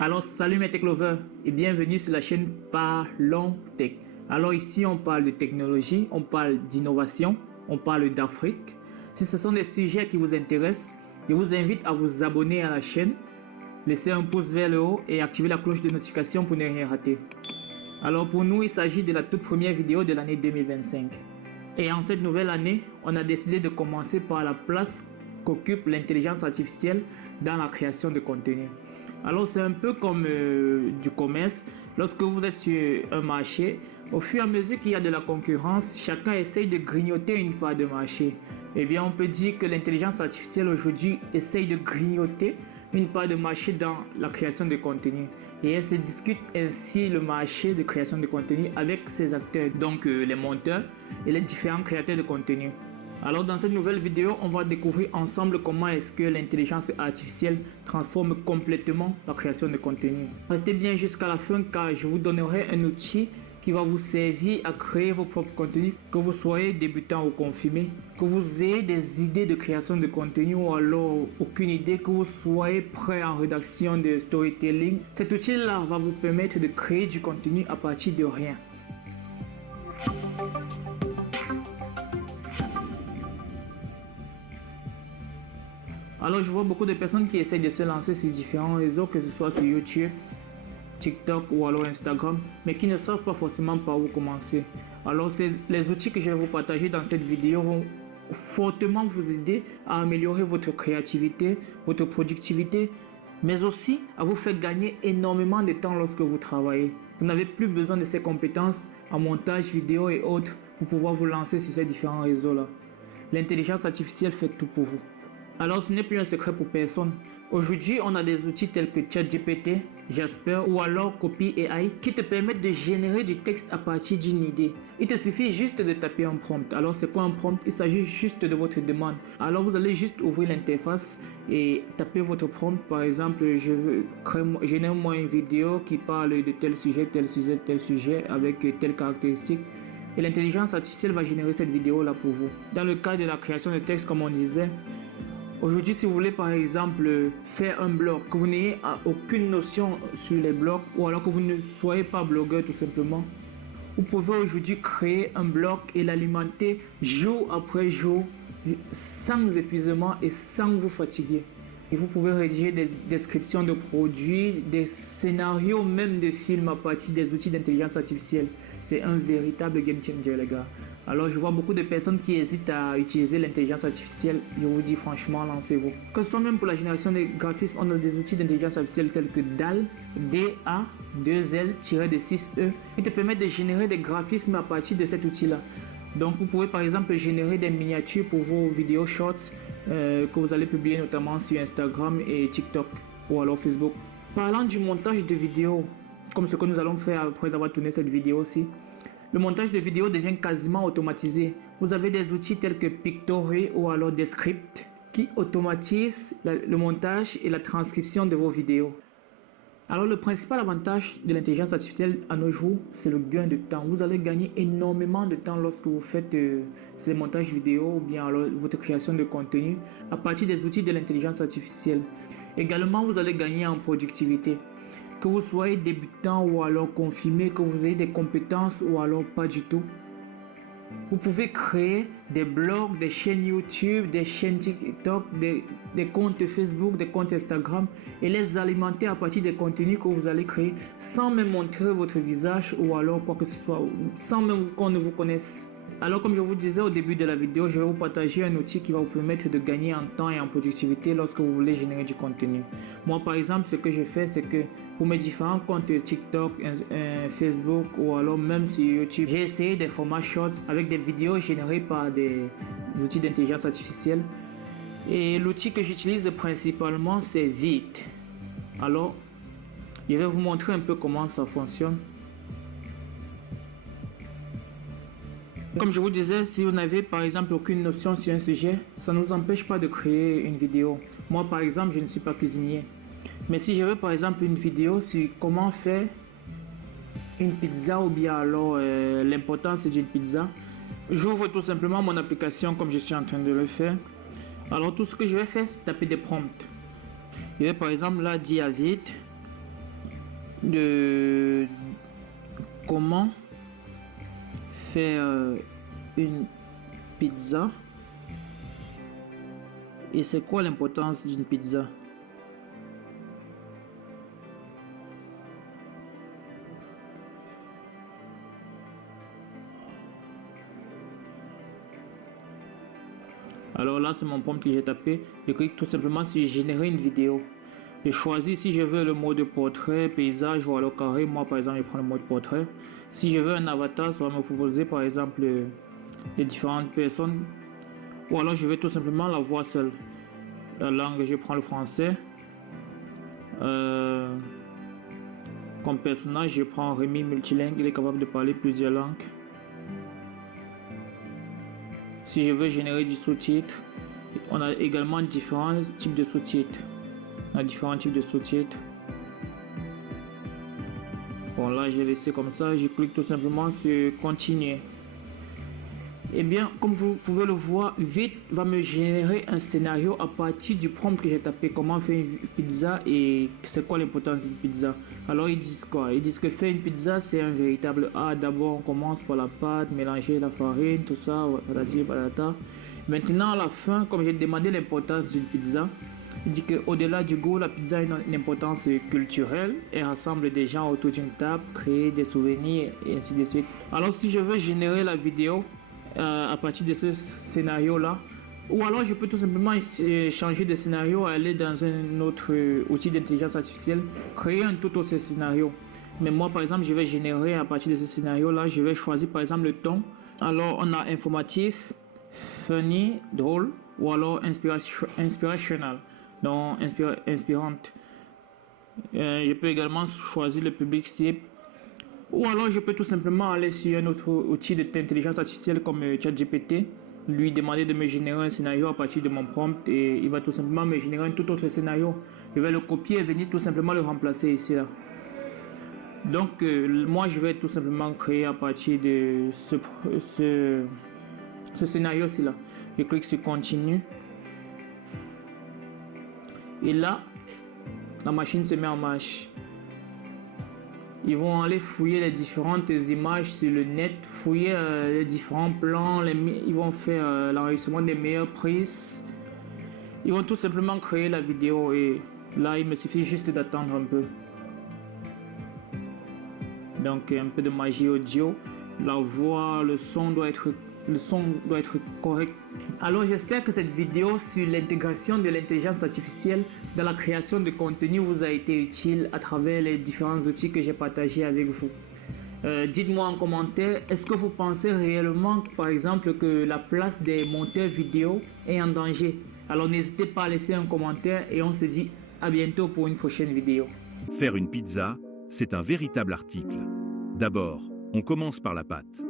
Alors salut mes tech lovers et bienvenue sur la chaîne Parlons Tech. Alors ici on parle de technologie, on parle d'innovation, on parle d'Afrique. Si ce sont des sujets qui vous intéressent, je vous invite à vous abonner à la chaîne, laisser un pouce vers le haut et activer la cloche de notification pour ne rien rater. Alors pour nous, il s'agit de la toute première vidéo de l'année 2025. Et en cette nouvelle année, on a décidé de commencer par la place qu'occupe l'intelligence artificielle dans la création de contenu. Alors c'est un peu comme du commerce. Lorsque vous êtes sur un marché, au fur et à mesure qu'il y a de la concurrence, chacun essaye de grignoter une part de marché. Eh bien on peut dire que l'intelligence artificielle aujourd'hui essaye de grignoter une part de marché dans la création de contenu. Et elle se discute ainsi le marché de création de contenu avec ses acteurs, donc les monteurs et les différents créateurs de contenu. Alors dans cette nouvelle vidéo, on va découvrir ensemble comment est-ce que l'intelligence artificielle transforme complètement la création de contenu. Restez bien jusqu'à la fin car je vous donnerai un outil qui va vous servir à créer vos propres contenus, que vous soyez débutant ou confirmé, que vous ayez des idées de création de contenu ou alors aucune idée, que vous soyez prêt en rédaction de storytelling. Cet outil-là va vous permettre de créer du contenu à partir de rien. Alors je vois beaucoup de personnes qui essayent de se lancer sur différents réseaux, que ce soit sur YouTube, TikTok ou alors Instagram, mais qui ne savent pas forcément par où commencer. Alors les outils que je vais vous partager dans cette vidéo vont fortement vous aider à améliorer votre créativité, votre productivité, mais aussi à vous faire gagner énormément de temps lorsque vous travaillez. Vous n'avez plus besoin de ces compétences en montage vidéo et autres pour pouvoir vous lancer sur ces différents réseaux-là. L'intelligence artificielle fait tout pour vous. Alors ce n'est plus un secret pour personne. Aujourd'hui, on a des outils tels que ChatGPT, Jasper ou alors Copy AI qui te permettent de générer du texte à partir d'une idée. Il te suffit juste de taper un prompt. Alors c'est quoi un prompt? Il s'agit juste de votre demande. Alors vous allez juste ouvrir l'interface et taper votre prompt. Par exemple, je veux génère-moi une vidéo qui parle de tel sujet avec telle caractéristique. Et l'intelligence artificielle va générer cette vidéo là pour vous. Dans le cas de la création de texte, comme on disait, aujourd'hui, si vous voulez par exemple faire un blog, que vous n'ayez aucune notion sur les blogs ou alors que vous ne soyez pas blogueur tout simplement, vous pouvez aujourd'hui créer un blog et l'alimenter jour après jour sans épuisement et sans vous fatiguer. Et vous pouvez rédiger des descriptions de produits, des scénarios, même de films à partir des outils d'intelligence artificielle. C'est un véritable game changer les gars. Alors je vois beaucoup de personnes qui hésitent à utiliser l'intelligence artificielle. Je vous dis franchement, lancez-vous. Que ce soit même pour la génération des graphismes, on a des outils d'intelligence artificielle tels que DAL, DA2L-6E. Ils te permettent de générer des graphismes à partir de cet outil-là. Donc vous pouvez par exemple générer des miniatures pour vos vidéos shorts que vous allez publier notamment sur Instagram et TikTok ou alors Facebook. Parlant du montage de vidéos, comme ce que nous allons faire après avoir tourné cette vidéo aussi, le montage de vidéos devient quasiment automatisé. Vous avez des outils tels que Pictory ou alors Descript qui automatisent le montage et la transcription de vos vidéos. Alors le principal avantage de l'intelligence artificielle à nos jours, c'est le gain de temps. Vous allez gagner énormément de temps lorsque vous faites ces montages vidéo ou bien alors votre création de contenu à partir des outils de l'intelligence artificielle. Également, vous allez gagner en productivité. Que vous soyez débutant ou alors confirmé, que vous ayez des compétences ou alors pas du tout. Vous pouvez créer des blogs, des chaînes YouTube, des chaînes TikTok, des comptes Facebook, des comptes Instagram et les alimenter à partir des contenus que vous allez créer sans même montrer votre visage ou alors quoi que ce soit, sans même qu'on ne vous connaisse. Alors comme je vous disais au début de la vidéo, je vais vous partager un outil qui va vous permettre de gagner en temps et en productivité lorsque vous voulez générer du contenu. Moi par exemple, ce que je fais, c'est que pour mes différents comptes TikTok, Facebook ou alors même sur YouTube, j'ai essayé des formats shorts avec des vidéos générées par des outils d'intelligence artificielle. Et l'outil que j'utilise principalement, c'est Vite. Alors, je vais vous montrer un peu comment ça fonctionne. Comme je vous disais, si vous n'avez par exemple aucune notion sur un sujet, ça ne nous empêche pas de créer une vidéo. Moi par exemple, je ne suis pas cuisinier. Mais si je veux par exemple une vidéo sur comment faire une pizza ou bien alors l'importance d'une pizza, j'ouvre tout simplement mon application comme je suis en train de le faire. Alors tout ce que je vais faire, c'est taper des prompts. Je vais par exemple là dire à Vite de comment faire une pizza et c'est quoi l'importance d'une pizza. Alors là, c'est mon prompt que j'ai tapé. Je clique tout simplement sur générer une vidéo. Je choisis si je veux le mode portrait, paysage ou alors carré. Moi, par exemple, je prends le mode portrait. Si je veux un avatar, ça va me proposer par exemple les différentes personnes. Ou alors, je vais tout simplement la voix seule. La langue, je prends le français. Comme personnage, je prends Rémi multilingue. Il est capable de parler plusieurs langues. Si je veux générer du sous-titre, on a également différents types de sous-titres. On a différents types de sous-titres. Bon, là, je vais laisser comme ça. Je clique tout simplement sur continuer. Et bien, comme vous pouvez le voir, vite va me générer un scénario à partir du prompt que j'ai tapé. Comment faire une pizza et c'est quoi l'importance d'une pizza. Alors, ils disent quoi? Ils disent que faire une pizza, c'est un véritable art. D'abord, on commence par la pâte, mélanger la farine, tout ça, patati patata. Maintenant, à la fin, comme j'ai demandé l'importance d'une pizza, il dit qu'au-delà du goût, la pizza a une importance culturelle. Elle rassemble des gens autour d'une table, crée des souvenirs et ainsi de suite. Alors, si je veux générer la vidéo à partir de ce scénario-là, ou alors je peux tout simplement changer de scénario, aller dans un autre outil d'intelligence artificielle, créer un tout autre scénario. Mais moi, par exemple, je vais générer à partir de ce scénario-là, je vais choisir par exemple le ton. Alors, on a informatif, funny, drôle, ou alors inspirational, donc inspirante. Je peux également choisir le public cible. Ou alors je peux tout simplement aller sur un autre outil d'intelligence artificielle comme ChatGPT, lui demander de me générer un scénario à partir de mon prompt et il va tout simplement me générer un tout autre scénario. Je vais le copier et venir tout simplement le remplacer ici là. Donc moi je vais tout simplement créer à partir de ce scénario-ci là. Je clique sur continue. Et là, la machine se met en marche. Ils vont aller fouiller les différentes images sur le net, fouiller les différents plans, ils vont faire l'enregistrement des meilleures prises. Ils vont tout simplement créer la vidéo et là il me suffit juste d'attendre un peu. Donc un peu de magie audio, la voix, le son doit être correct. Alors j'espère que cette vidéo sur l'intégration de l'intelligence artificielle dans la création de contenu vous a été utile à travers les différents outils que j'ai partagés avec vous. Dites-moi en commentaire, est-ce que vous pensez réellement par exemple que la place des monteurs vidéo est en danger? Alors n'hésitez pas à laisser un commentaire et on se dit à bientôt pour une prochaine vidéo. Faire une pizza, c'est un véritable article. D'abord, on commence par la pâte.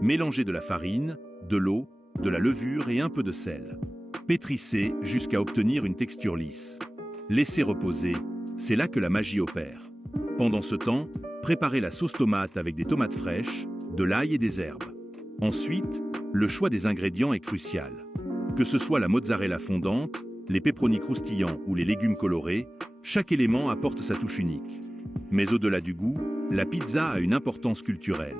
Mélangez de la farine, de l'eau, de la levure et un peu de sel. Pétrissez jusqu'à obtenir une texture lisse. Laissez reposer, c'est là que la magie opère. Pendant ce temps, préparez la sauce tomate avec des tomates fraîches, de l'ail et des herbes. Ensuite, le choix des ingrédients est crucial. Que ce soit la mozzarella fondante, les pepperonis croustillants ou les légumes colorés, chaque élément apporte sa touche unique. Mais au-delà du goût, la pizza a une importance culturelle.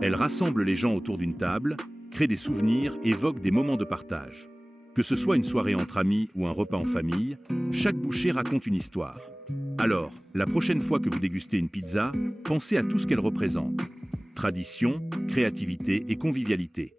Elle rassemble les gens autour d'une table, crée des souvenirs, évoque des moments de partage. Que ce soit une soirée entre amis ou un repas en famille, chaque bouchée raconte une histoire. Alors, la prochaine fois que vous dégustez une pizza, pensez à tout ce qu'elle représente. Tradition, créativité et convivialité.